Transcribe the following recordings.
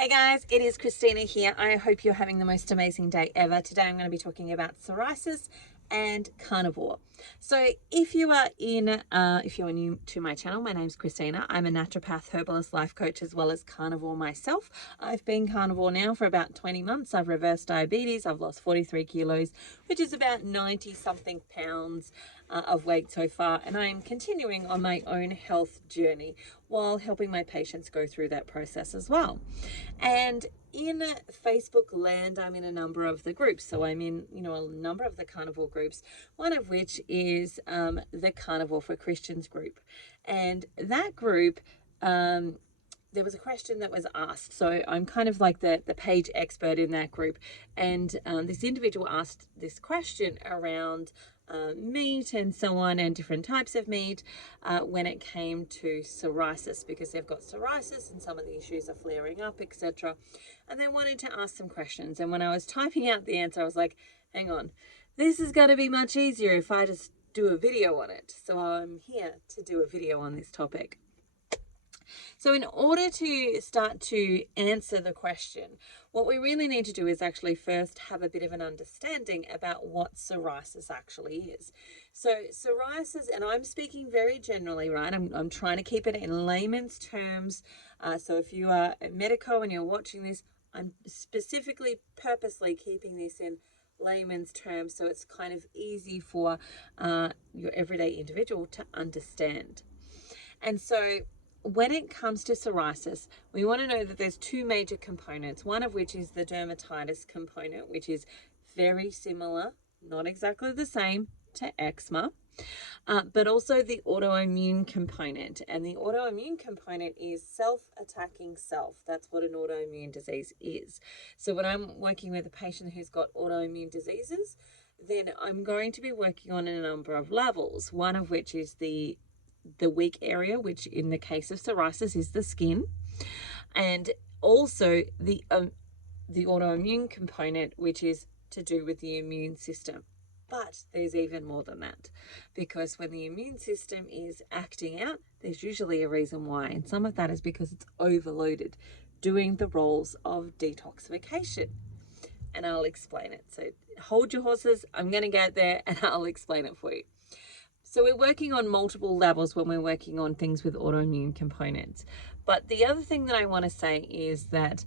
Hey guys, it is Christina here. I hope you're having the most amazing day ever. Today I'm going to be talking about psoriasis and carnivore. So if you're new to my channel, my name's Christina. I'm a naturopath, herbalist, life coach, as well as carnivore myself. I've been carnivore now for about 20 months. I've reversed diabetes. I've lost 43 kilos, which is about 90 something pounds of weight so far. And I am continuing on my own health journey while helping my patients go through that process as well. And in Facebook land, I'm in a number of the groups. So I'm in, a number of the carnivore groups, one of which is the Carnivore for Christians group. And that group, there was a question that was asked. So I'm kind of like the page expert in that group. And this individual asked this question around meat and so on, and different types of meat when it came to psoriasis, because they've got psoriasis and some of the issues are flaring up, etc. And they wanted to ask some questions. And when I was typing out the answer, I was like, hang on, this is going to be much easier if I just do a video on it. So I'm here to do a video on this topic. So in order to start to answer the question, what we really need to do is actually first have a bit of an understanding about what psoriasis actually is. So psoriasis, and I'm speaking very generally, right? I'm trying to keep it in layman's terms. So if you are a medico and you're watching this, I'm specifically purposely keeping this in layman's terms so it's kind of easy for your everyday individual to understand. And so when it comes to psoriasis, we want to know that there's two major components, one of which is the dermatitis component, which is very similar, not exactly the same, to eczema, but also the autoimmune component. And the autoimmune component is self-attacking self. That's what an autoimmune disease is. So when I'm working with a patient who's got autoimmune diseases, then I'm going to be working on a number of levels, one of which is the weak area, which in the case of psoriasis is the skin, and also the autoimmune component, which is to do with the immune system. But there's even more than that, because when the immune system is acting out, there's usually a reason why, and some of that is because it's overloaded, doing the roles of detoxification. And I'll explain it. So hold your horses. I'm going to get there and I'll explain it for you. So we're working on multiple levels when we're working on things with autoimmune components. But the other thing that I want to say is that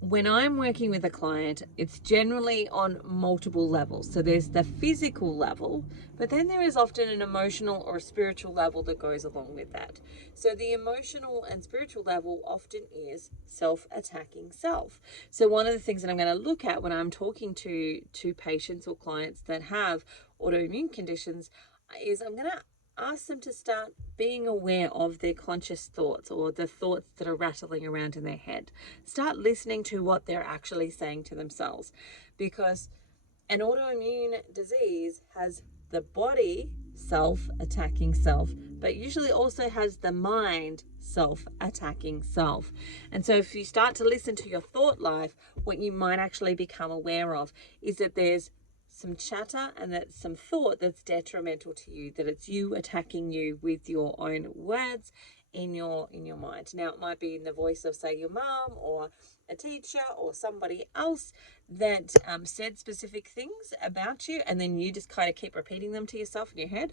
when I'm working with a client, it's generally on multiple levels. So there's the physical level, but then there is often an emotional or spiritual level that goes along with that. So the emotional and spiritual level often is self-attacking self. So one of the things that I'm going to look at when I'm talking to patients or clients that have autoimmune conditions is I'm going to ask them to start being aware of their conscious thoughts, or the thoughts that are rattling around in their head. Start listening to what they're actually saying to themselves, because an autoimmune disease has the body self-attacking self, but usually also has the mind self-attacking self. And so if you start to listen to your thought life, what you might actually become aware of is that there's some chatter and that's some thought that's detrimental to you, that it's you attacking you with your own words in your mind. Now it might be in the voice of, say, your mom or a teacher or somebody else that said specific things about you, and then you just kind of keep repeating them to yourself in your head.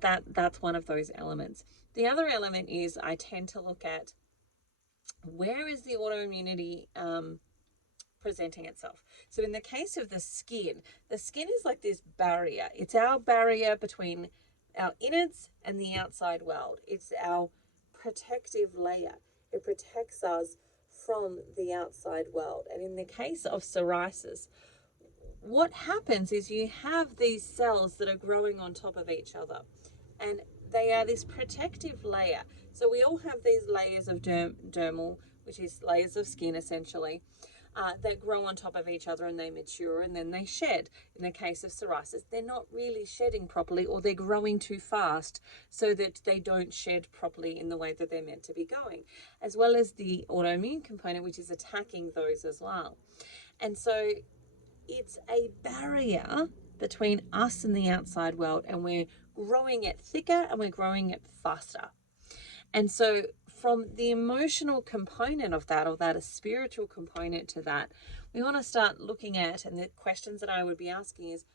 That's one of those elements. The other element is I tend to look at where is the autoimmunity presenting itself. So in the case of the skin is like this barrier. It's our barrier between our innards and the outside world. It's our protective layer. It protects us from the outside world. And in the case of psoriasis, what happens is you have these cells that are growing on top of each other, and they are this protective layer. So we all have these layers of dermal, which is layers of skin essentially, that grow on top of each other, and they mature and then they shed. In the case of psoriasis, they're not really shedding properly, or they're growing too fast so that they don't shed properly in the way that they're meant to be going, as well as the autoimmune component, which is attacking those as well. And so it's a barrier between us and the outside world, and we're growing it thicker and we're growing it faster. And so from the emotional component of that, or that a spiritual component to that, we want to start looking at, and the questions that I would be asking is,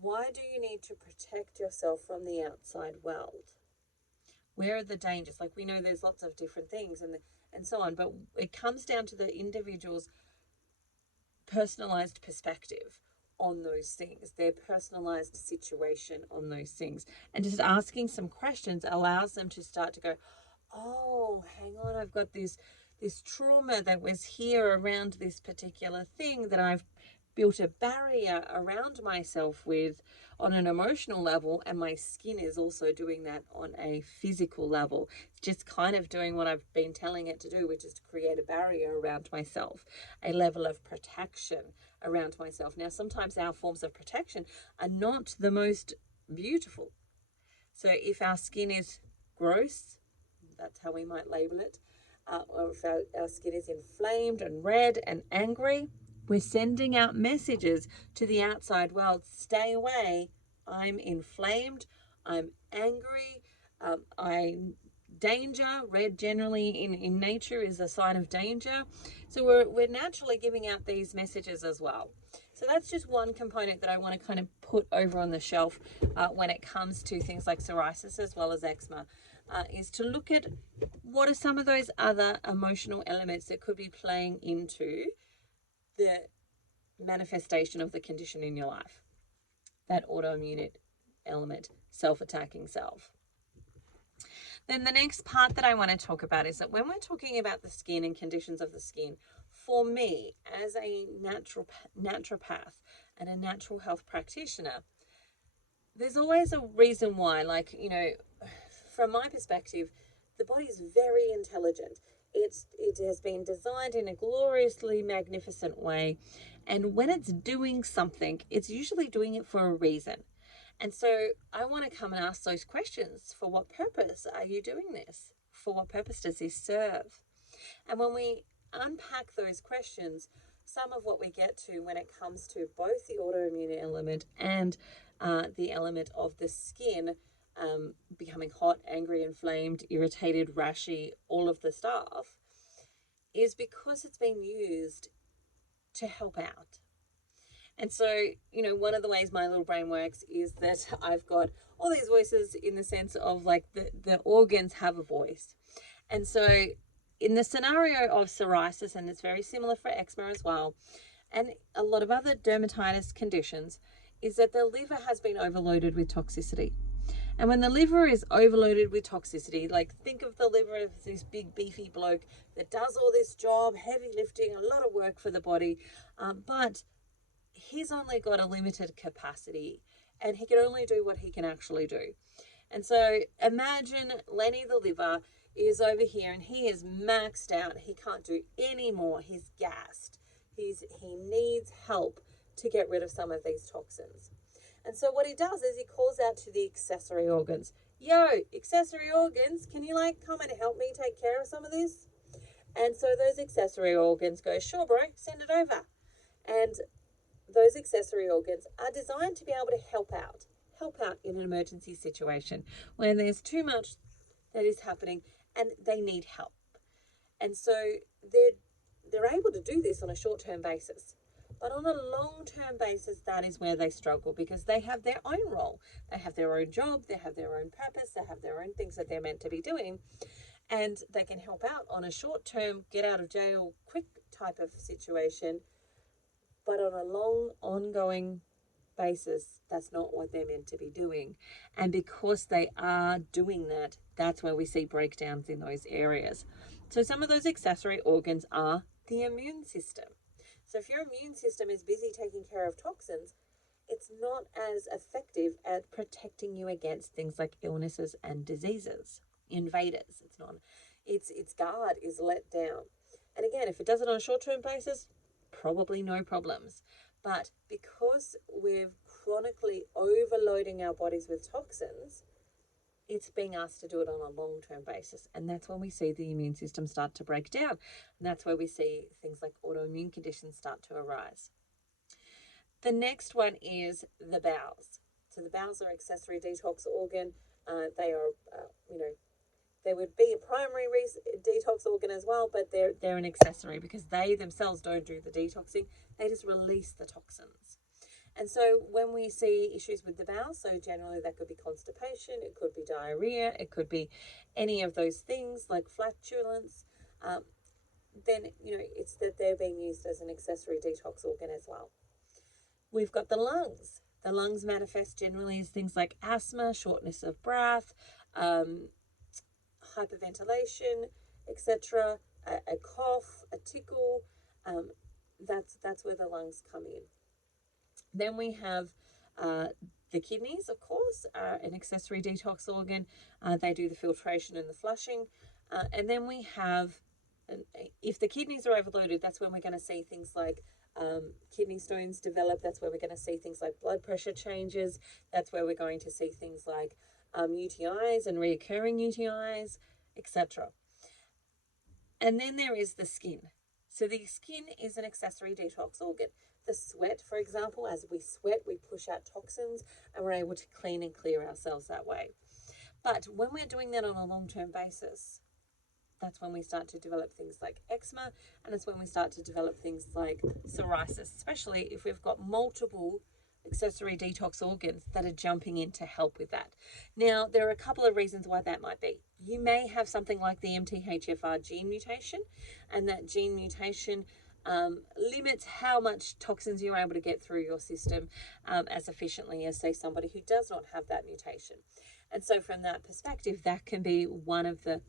why do you need to protect yourself from the outside world? Where are the dangers? Like, we know there's lots of different things and so on, but it comes down to the individual's personalized perspective on those things, their personalized situation on those things. And just asking some questions allows them to start to go, oh, hang on, I've got this trauma that was here around this particular thing that I've built a barrier around myself with on an emotional level, and my skin is also doing that on a physical level. It's just kind of doing what I've been telling it to do, which is to create a barrier around myself, a level of protection around myself. Now, sometimes our forms of protection are not the most beautiful. So if our skin is gross, that's how we might label it, or if our skin is inflamed and red and angry, we're sending out messages to the outside world: stay away, I'm inflamed, I'm angry, I'm danger. Red generally in nature is a sign of danger. So we're naturally giving out these messages as well. So that's just one component that I want to kind of put over on the shelf when it comes to things like psoriasis as well as eczema, is to look at what are some of those other emotional elements that could be playing into the manifestation of the condition in your life. That autoimmune element, self-attacking self. Then the next part that I want to talk about is that when we're talking about the skin and conditions of the skin, for me as a naturopath and a natural health practitioner, there's always a reason why. Like, you know, from my perspective, the body is very intelligent. It has been designed in a gloriously magnificent way. And when it's doing something, it's usually doing it for a reason. And so I want to come and ask those questions. For what purpose are you doing this? For what purpose does this serve? And when we unpack those questions, some of what we get to when it comes to both the autoimmune element and the element of the skin becoming hot, angry, inflamed, irritated, rashy, all of the stuff, is because it's being used to help out. And so, you know, one of the ways my little brain works is that I've got all these voices in the sense of like the organs have a voice. And so in the scenario of psoriasis, and it's very similar for eczema as well, and a lot of other dermatitis conditions, is that the liver has been overloaded with toxicity. And when the liver is overloaded with toxicity, like think of the liver as this big beefy bloke that does all this job, heavy lifting, a lot of work for the body, but he's only got a limited capacity and he can only do what he can actually do. And so imagine Lenny the liver is over here and he is maxed out. He can't do any more. He's gassed. He needs help to get rid of some of these toxins. And so what he does is he calls out to the accessory organs. Yo, accessory organs, can you like come and help me take care of some of this? And so those accessory organs go, sure bro, send it over. And those accessory organs are designed to be able to help out in an emergency situation when there's too much that is happening and they need help. And so they're able to do this on a short-term basis. But on a long-term basis, that is where they struggle because they have their own role. They have their own job, they have their own purpose, they have their own things that they're meant to be doing. And they can help out on a short-term, get out of jail quick type of situation. But on a long, ongoing basis, that's not what they're meant to be doing. And because they are doing that, that's where we see breakdowns in those areas. So some of those accessory organs are the immune system. So if your immune system is busy taking care of toxins, it's not as effective at protecting you against things like illnesses and diseases, invaders. Its guard is let down. And again, if it does it on a short-term basis, probably no problems. But because we're chronically overloading our bodies with toxins, it's being asked to do it on a long-term basis. And that's when we see the immune system start to break down. And that's where we see things like autoimmune conditions start to arise. The next one is the bowels. So the bowels are accessory detox organ. They are, They would be a primary detox organ as well, but they're an accessory because they themselves don't do the detoxing. They just release the toxins. And so when we see issues with the bowel, so generally that could be constipation, it could be diarrhea, it could be any of those things like flatulence, then, it's that they're being used as an accessory detox organ as well. We've got the lungs. The lungs manifest generally as things like asthma, shortness of breath, hyperventilation, etc., a cough, a tickle. That's where the lungs come in. Then we have the kidneys, of course, are an accessory detox organ. They do the filtration and the flushing. And then we have, if the kidneys are overloaded, that's when we're going to see things like kidney stones develop. That's where we're going to see things like blood pressure changes. That's where we're going to see things like UTIs and reoccurring UTIs, etc. And then there is the skin. So the skin is an accessory detox organ. The sweat, for example, as we sweat, we push out toxins and we're able to clean and clear ourselves that way. But when we're doing that on a long-term basis, that's when we start to develop things like eczema, and it's when we start to develop things like psoriasis, especially if we've got multiple accessory detox organs that are jumping in to help with that. Now, there are a couple of reasons why that might be. You may have something like the MTHFR gene mutation, and that gene mutation limits how much toxins you're able to get through your system as efficiently as, say, somebody who does not have that mutation. And so from that perspective, that can be one of the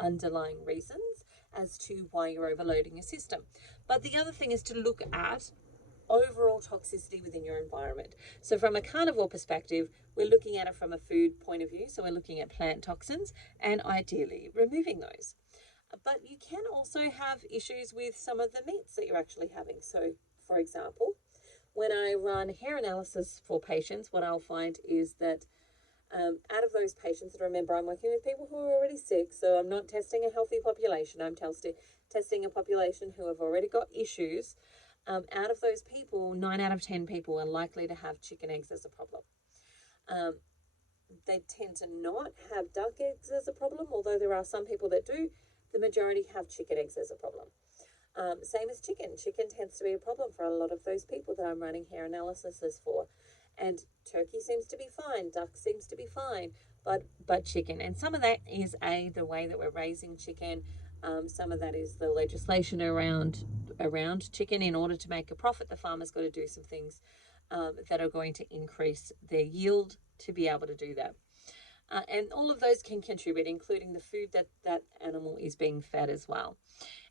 underlying reasons as to why you're overloading your system. But the other thing is to look at overall toxicity within your environment. So from a carnivore perspective, we're looking at it from a food point of view. So we're looking at plant toxins and ideally removing those. But you can also have issues with some of the meats that you're actually having. So for example, when I run hair analysis for patients, what I'll find is that out of those patients, and remember, I'm working with people who are already sick, so I'm not testing a healthy population. I'm testing a population who have already got issues. Out of those people, 9 out of 10 people are likely to have chicken eggs as a problem. They tend to not have duck eggs as a problem, although there are some people that do. The majority have chicken eggs as a problem. Same as chicken. Chicken tends to be a problem for a lot of those people that I'm running hair analysis for. And turkey seems to be fine, duck seems to be fine, but chicken. And some of that is the way that we're raising chicken. Some of that is the legislation around chicken. In order to make a profit, the farmer's got to do some things that are going to increase their yield to be able to do that. And all of those can contribute, including the food that animal is being fed as well.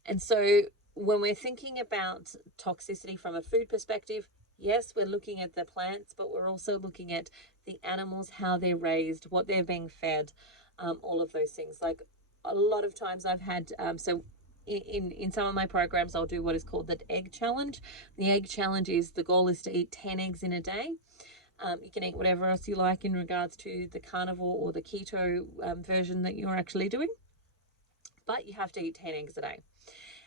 And so when we're thinking about toxicity from a food perspective, yes, we're looking at the plants, but we're also looking at the animals, how they're raised, what they're being fed, all of those things. Like a lot of times I've had, so in some of my programs, I'll do what is called the egg challenge. The egg challenge is the goal is to eat 10 eggs in a day. You can eat whatever else you like in regards to the carnivore or the keto version that you're actually doing, but you have to eat 10 eggs a day.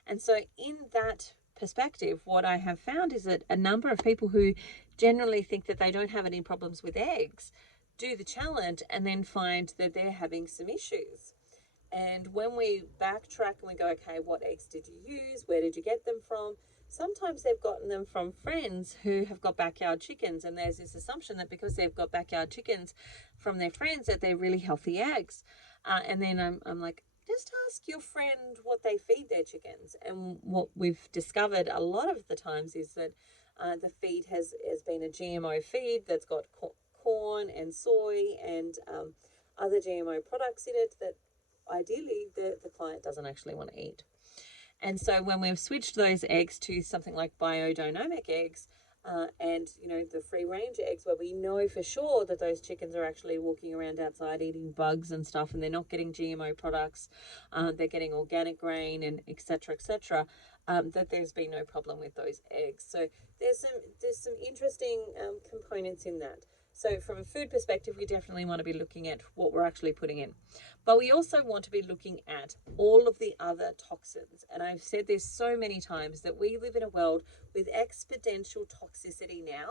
And so in that perspective, what I have found is that a number of people who generally think that they don't have any problems with eggs do the challenge and then find that they're having some issues. And when we backtrack and we go, okay, what eggs did you use? Where did you get them from? Sometimes they've gotten them from friends who have got backyard chickens, and there's this assumption that because they've got backyard chickens from their friends that they're really healthy eggs. And then I'm like, just ask your friend what they feed their chickens. And what we've discovered a lot of the times is that the feed has been a GMO feed that's got corn and soy and other GMO products in it that ideally the client doesn't actually want to eat. And so when we've switched those eggs to something like biodynamic eggs, and the free range eggs, where we know for sure that those chickens are actually walking around outside eating bugs and stuff, and they're not getting GMO products, they're getting organic grain and etc., that there's been no problem with those eggs. So there's some interesting components in that. So from a food perspective, we definitely want to be looking at what we're actually putting in. But we also want to be looking at all of the other toxins. And I've said this so many times that we live in a world with exponential toxicity now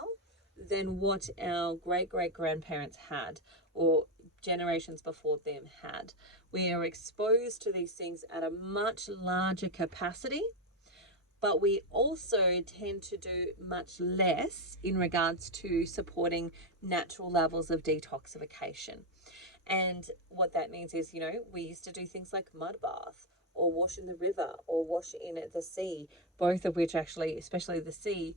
than what our great-great-grandparents had, or generations before them had. We are exposed to these things at a much larger capacity, but we also tend to do much less in regards to supporting natural levels of detoxification. And what that means is, we used to do things like mud bath, or wash in the river, or wash in the sea, both of which actually, especially the sea,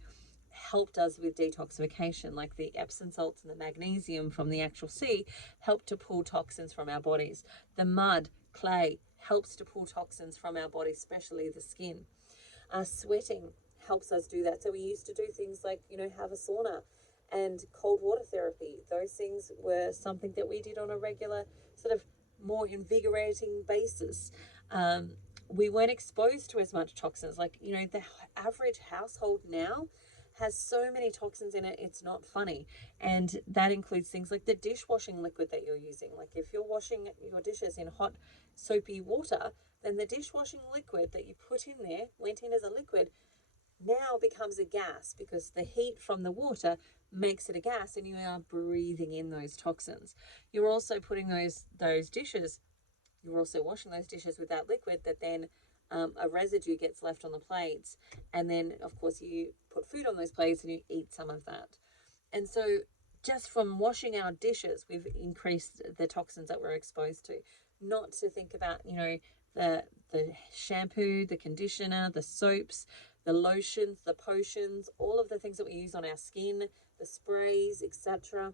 helped us with detoxification. Like the Epsom salts and the magnesium from the actual sea help to pull toxins from our bodies. The mud, clay, helps to pull toxins from our body, especially the skin. Sweating helps us do that. So we used to do things like, have a sauna and cold water therapy. Those things were something that we did on a regular, sort of more invigorating basis. We weren't exposed to as much toxins. Like, the average household now has so many toxins in it, it's not funny. And that includes things like the dishwashing liquid that you're using. Like if you're washing your dishes in hot, soapy water, then the dishwashing liquid that you put in there, went in as a liquid, now becomes a gas, because the heat from the water makes it a gas, and you are breathing in those toxins. You're also putting those dishes, you're also washing those dishes with that liquid that then a residue gets left on the plates, and then of course you put food on those plates and you eat some of that. And so just from washing our dishes, we've increased the toxins that we're exposed to. Not to think about, the shampoo, the conditioner, the soaps, the lotions, the potions, all of the things that we use on our skin, the sprays, etc.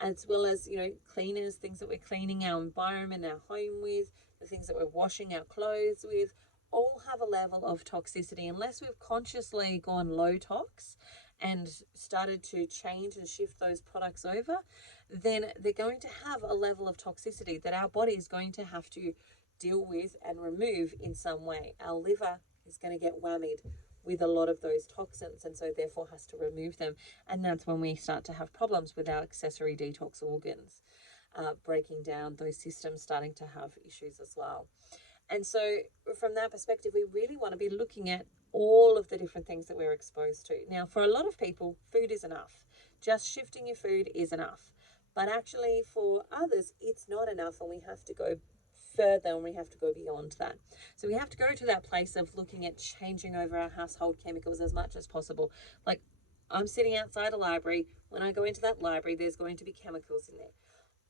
As well as, cleaners, things that we're cleaning our environment, our home with, the things that we're washing our clothes with, all have a level of toxicity. Unless we've consciously gone low tox and started to change and shift those products over, then they're going to have a level of toxicity that our body is going to have to deal with and remove in some way. Our liver is going to get whammied with a lot of those toxins, and so therefore has to remove them. And that's when we start to have problems with our accessory detox organs, breaking down, those systems starting to have issues as well. And so from that perspective, we really want to be looking at all of the different things that we're exposed to. Now, for a lot of people, food is enough. Just shifting your food is enough. But actually for others, it's not enough, and we have to go further, and we have to go beyond that. So we have to go to that place of looking at changing over our household chemicals as much as possible. Like, I'm sitting outside a library. When I go into that library, there's going to be chemicals in there.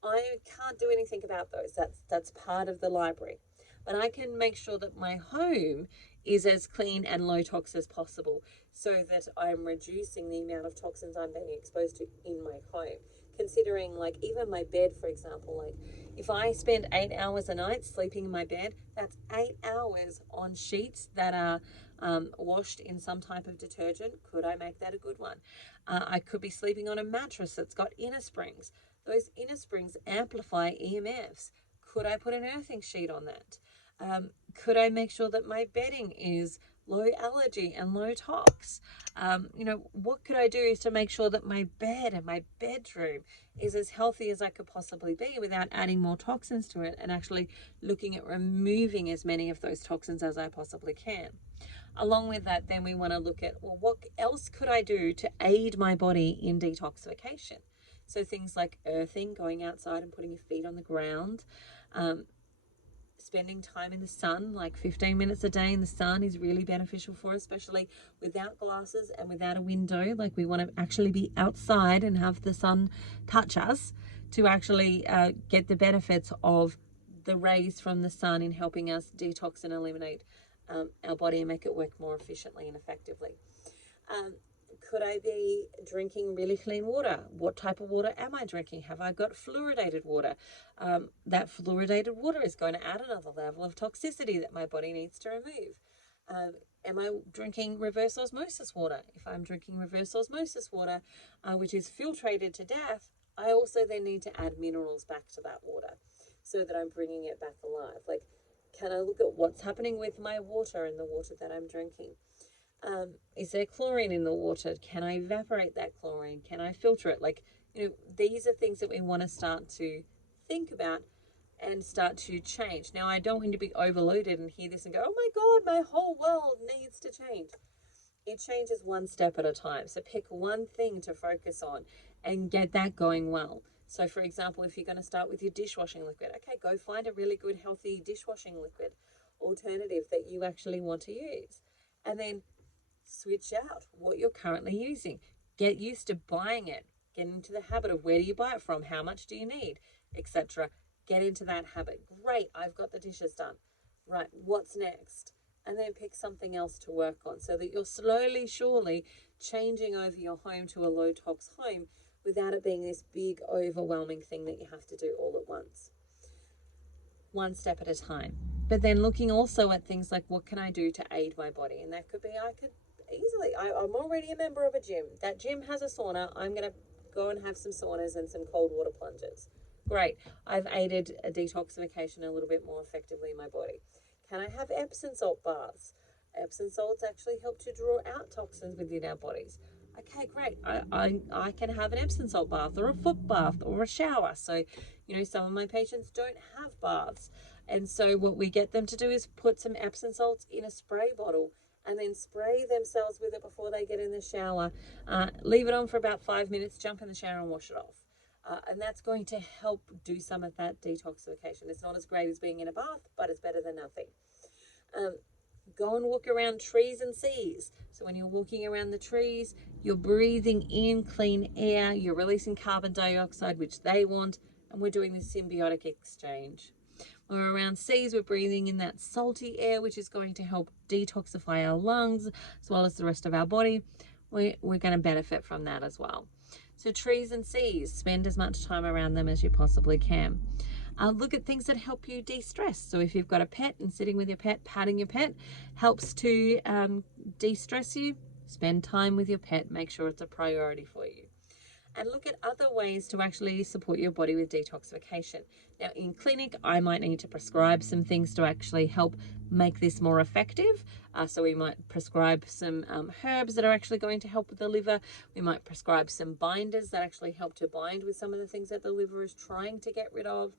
I can't do anything about those. That's part of the library. But I can make sure that my home is as clean and low tox as possible, so that I'm reducing the amount of toxins I'm being exposed to in my home. Considering, like, even my bed, for example, like if I spend 8 hours a night sleeping in my bed, that's 8 hours on sheets that are washed in some type of detergent. Could I make that a good one? I could be sleeping on a mattress that's got inner springs. Those inner springs amplify EMFs. Could I put an earthing sheet on that? Could I make sure that my bedding is low allergy and low tox? What could I do to make sure that my bed and my bedroom is as healthy as I could possibly be without adding more toxins to it, and actually looking at removing as many of those toxins as I possibly can. Along with that, then we want to look at, well, what else could I do to aid my body in detoxification? So things like earthing, going outside and putting your feet on the ground, spending time in the sun, like 15 minutes a day in the sun is really beneficial for us, especially without glasses and without a window. Like, we want to actually be outside and have the sun touch us to actually get the benefits of the rays from the sun in helping us detox and eliminate our body and make it work more efficiently and effectively. Could I be drinking really clean water? What type of water am I drinking? Have I got fluoridated water? That fluoridated water is going to add another level of toxicity that my body needs to remove. Am I drinking reverse osmosis water? If I'm drinking reverse osmosis water, which is filtrated to death, I also then need to add minerals back to that water so that I'm bringing it back alive. Like, can I look at what's happening with my water and the water that I'm drinking? Is there chlorine in the water? Can I evaporate that chlorine? Can I filter it? Like, these are things that we want to start to think about and start to change. Now, I don't want to be overloaded and hear this and go, oh my God, my whole world needs to change. It changes one step at a time. So pick one thing to focus on and get that going well. So, for example, if you're going to start with your dishwashing liquid, okay, go find a really good, healthy dishwashing liquid alternative that you actually want to use. And then switch out what you're currently using. Get used to buying it. Get into the habit of where do you buy it from? How much do you need? Etc. Get into that habit. Great, I've got the dishes done. Right, what's next? And then pick something else to work on so that you're slowly, surely changing over your home to a low tox home without it being this big, overwhelming thing that you have to do all at once. One step at a time. But then looking also at things like what can I do to aid my body? And that could be I could easily, I'm already a member of a gym. That gym has a sauna. I'm going to go and have some saunas and some cold water plunges. Great. I've aided a detoxification a little bit more effectively in my body. Can I have Epsom salt baths? Epsom salts actually help to draw out toxins within our bodies. Okay, great. I can have an Epsom salt bath or a foot bath or a shower. So, some of my patients don't have baths. And so what we get them to do is put some Epsom salts in a spray bottle and then spray themselves with it before they get in the shower. Leave it on for about 5 minutes, jump in the shower and wash it off. And that's going to help do some of that detoxification. It's not as great as being in a bath, but it's better than nothing. Go and walk around trees and seas. So when you're walking around the trees, you're breathing in clean air, you're releasing carbon dioxide, which they want, and we're doing this symbiotic exchange. When we're around seas, we're breathing in that salty air, which is going to help detoxify our lungs as well as the rest of our body. We're going to benefit from that as well. So trees and seas, spend as much time around them as you possibly can. Look at things that help you de-stress. So if you've got a pet and sitting with your pet, patting your pet helps to de-stress you, spend time with your pet. Make sure it's a priority for you. And look at other ways to actually support your body with detoxification. Now, in clinic, I might need to prescribe some things to actually help make this more effective. So we might prescribe some herbs that are actually going to help with the liver. We might prescribe some binders that actually help to bind with some of the things that the liver is trying to get rid of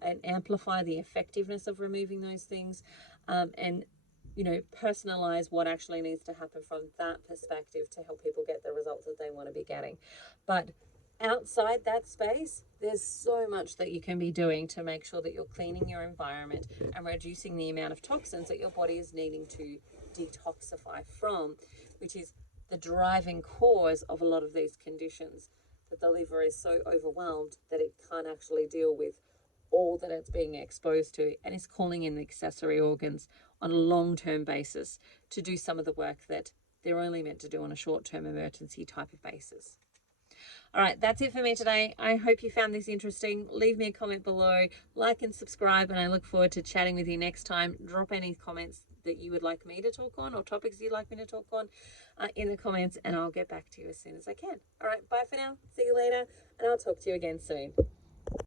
and amplify the effectiveness of removing those things. And personalize what actually needs to happen from that perspective to help people get the results that they want to be getting. But outside that space, there's so much that you can be doing to make sure that you're cleaning your environment and reducing the amount of toxins that your body is needing to detoxify from, which is the driving cause of a lot of these conditions, that the liver is so overwhelmed that it can't actually deal with all that it's being exposed to, and is calling in the accessory organs on a long-term basis to do some of the work that they're only meant to do on a short-term emergency type of basis. All right, that's it for me today. I hope you found this interesting. Leave me a comment below, like and subscribe, and I look forward to chatting with you next time. Drop any comments that you would like me to talk on or topics you'd like me to talk on in the comments, and I'll get back to you as soon as I can. All right, bye for now. See you later, and I'll talk to you again soon.